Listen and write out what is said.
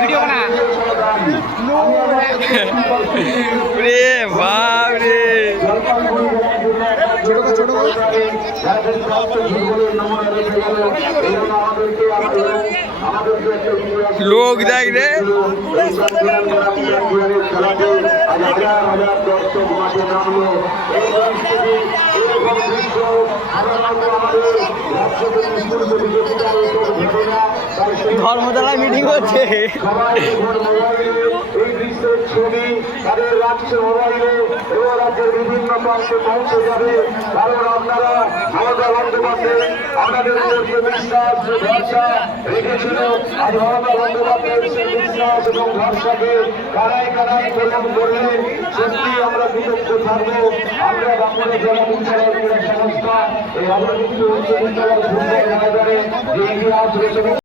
Video বানা রে বাপ রে ছোট লোক দেখ রে ধর্মতলায় মিটিং হচ্ছে ছবি তাদের রাষ্ট্রের মোবাইলে এবং রাজ্যের বিভিন্ন প্রান্তে পৌঁছে যাবে। কারণ আপনারা মমতা বন্দ্যোপাধ্যায় আপনাদের মধ্যে বিশ্বাস ভরসা রেখেছিল। আজ মমতা বন্দ্যোপাধ্যায়ের সেই বিশ্বাস এবং ভরসাকে কারাই কারাই পূরণ করলেন। সত্যি আমরা কৃতজ্ঞ থাকবো। আমরা বাঁকুড়া জেলা বিদ্যালয় ক্রীড়া সংস্থা এই অবস্থিত উচ্চ বিদ্যালয় ফুটবল ময়দানে যে ইতিহাস রচনা